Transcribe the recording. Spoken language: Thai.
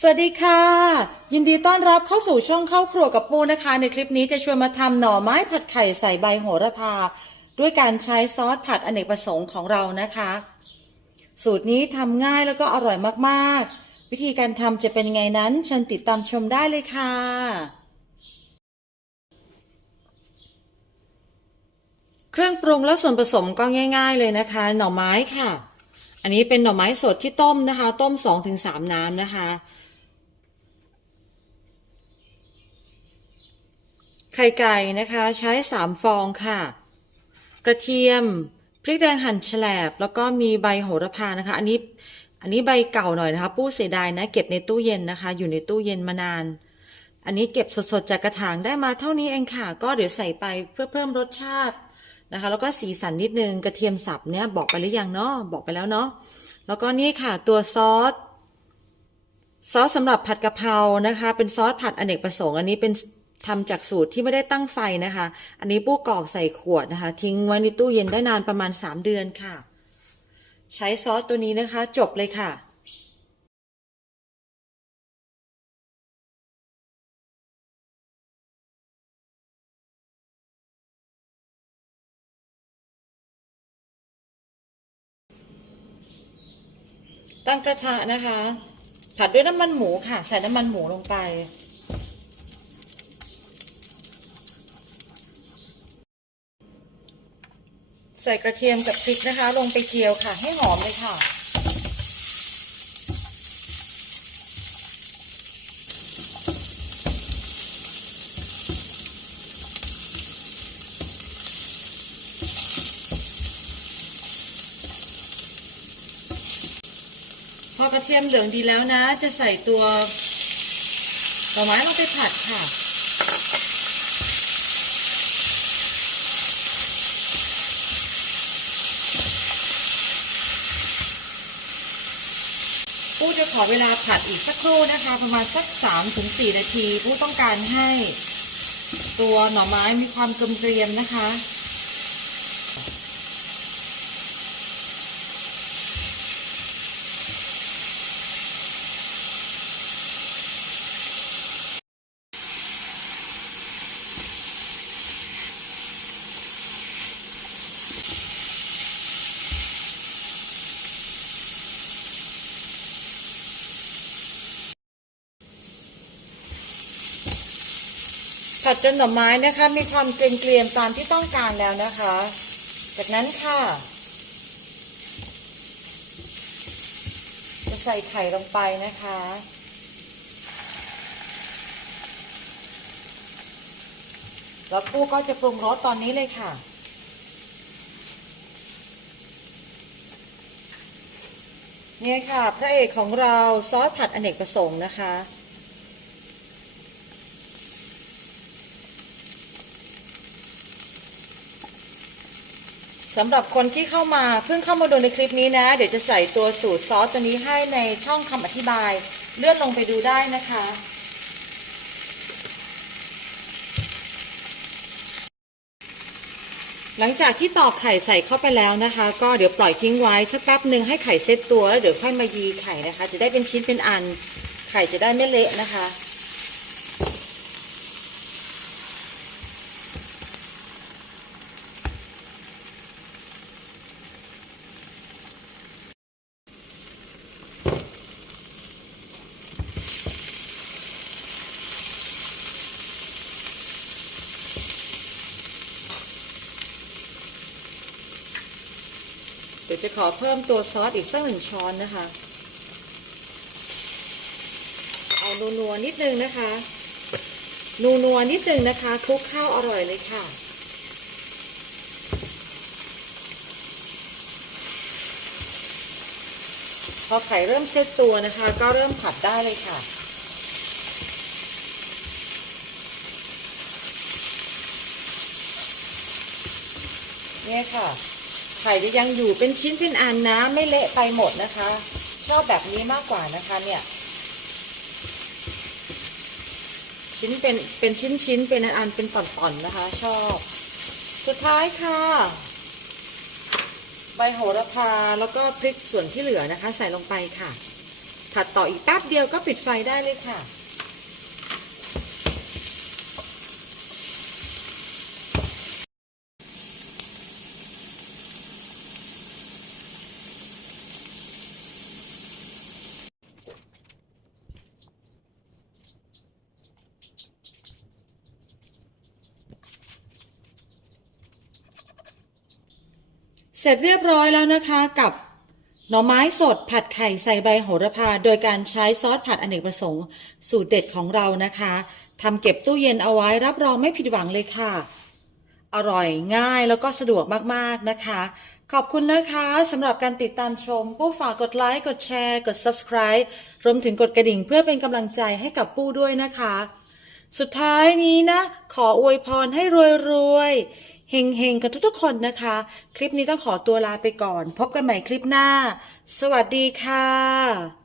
สวัสดีค่ะ ยินดีต้อนรับเข้าสู่ช่องเข้าครัวกับปูนะคะ ในคลิปนี้จะชวนมาทำหน่อไม้ผัดไข่ใส่ใบโหระพา ด้วยการใช้ซอสผัดอเนกประสงค์ของเรานะคะ สูตรนี้ทำง่ายแล้วก็อร่อยมากๆ วิธีการทำจะเป็นไงนั้นเชิญติดตามชมได้เลยค่ะ เครื่องปรุงและส่วนผสมก็ง่าย ๆเลยนะคะ หน่อไม้ค่ะ อันนี้เป็นหน่อไม้สดที่ต้มนะคะ ต้ม 2-3 น้ำนะคะ ไข่ไก่นะคะใช้3ฟองค่ะ กระเทียมพริกแดงหั่นแฉลบ แล้วก็มีใบโหระพานะคะ อันนี้อันนี้ใบเก่าหน่อยนะคะ ปู้เสียดายนะเก็บในตู้เย็นนะคะ อยู่ในตู้เย็นมานาน อันนี้เก็บสดๆจากกระถางได้มาเท่านี้เองค่ะ ก็เดี๋ยวใส่ไปเพื่อเพิ่มรสชาตินะคะ แล้วก็สีสันนิดนึงกระเทียมสับเนี่ยบอกไปหรือยังเนาะบอกไปแล้วเนาะแล้วก็นี่ค่ะตัวซอสซอสสำหรับผัดกะเพรานะคะ เป็นซอสผัดอเนกประสงค์อันนี้เป็น ทำจากสูตรที่ไม่ได้ตั้งไฟนะคะ อันนี้ปู้กรอกใส่ขวดนะคะ ทิ้งไว้ในตู้เย็นได้นานประมาณ 3 เดือนค่ะ ใช้ซอสตัวนี้นะคะ จบเลยค่ะตั้งกระทะนะคะ ผัดด้วยน้ำมันหมูค่ะ ใส่น้ำมันหมูลงไป ใส่กระเทียมกับพริกนะคะ ลงไปเจียวค่ะ ให้หอมเลยค่ะ พอกระเทียมเหลืองดีแล้วนะ จะใส่ตัวหน่อไม้ลงไปผัดค่ะ ผู้จะขอเวลาผัดอีกสักครู่นะคะ ประมาณสัก3ถึง4นาที ผู้ต้องการให้ตัวหน่อไม้มีความกลมเกรียมนะคะ ดจนหน่อไม้นะคะ มีความเกรียมๆตามที่ต้องการแล้วนะคะ จากนั้นค่ะ จะใส่ไข่ลงไปนะคะแล้วปูก็จะปรุงรสตอนนี้เลยค่ะ เนี่ยค่ะ พระเอกของเราซอสผัดอเนกประสงค์นะคะ สำหรับคนที่เข้ามาเพิ่งเข้ามาดูในคลิปนี้นะ เดี๋ยวจะใส่ตัวสูตรซอสตัวนี้ให้ในช่องคำอธิบาย เลื่อนลงไปดูได้นะคะ หลังจากที่ตอกไข่ใส่เข้าไปแล้วนะคะ ก็เดี๋ยวปล่อยทิ้งไว้สักแป๊บหนึ่งให้ไข่เซตตัวแล้วเดี๋ยวค่อยมายีไข่นะคะ จะได้เป็นชิ้นเป็นอัน ไข่จะได้ไม่เละนะคะ จะขอเพิ่มตัวซอสอีกสักหนึ่งช้อนนะคะ เอานัวๆนิดนึงนะคะนัวๆนิดนึงนะคะคลุกข้าวอร่อยเลยค่ะพอไข่เริ่มเซตตัวนะคะ ก็เริ่มผัดได้เลยค่ะเนี่ยค่ะ ไข่จะยังอยู่เป็นชิ้นเป็นอันนะไม่เละไปหมดนะคะ ชอบแบบนี้มากกว่านะคะเนี่ย ชิ้นเป็นเป็นชิ้นชิ้นเป็นอันๆเป็นตอนๆนะคะ ชอบ สุดท้ายค่ะ ใบโหระพาแล้วก็พริกส่วนที่เหลือนะคะ ใส่ลงไปค่ะ ผัดต่ออีกแป๊บเดียวก็ปิดไฟได้เลยค่ะ เสร็จเรียบร้อยแล้วนะคะกับหน่อไม้สดผัดไข่ใส่ใบโหระพา โดยการใช้ซอสผัดอเนกประสงค์ สูตรเด็ดของเรานะคะทำเก็บตู้เย็นเอาไว้รับรองไม่ผิดหวังเลยค่ะ อร่อยง่ายแล้วก็สะดวกมากๆนะคะ ขอบคุณนะคะสำหรับการติดตามชม ผู้ฝากกดไลค์กดแชร์ กด subscribe รวมถึงกดกระดิ่งเพื่อเป็นกำลังใจให้กับปู้ด้วยนะคะ สุดท้ายนี้นะ ขออวยพรให้รวยๆ เฮงๆ กันทุกๆคนนะคะ คลิปนี้ต้องขอตัวลาไปก่อน พบกันใหม่คลิปหน้า สวัสดีค่ะ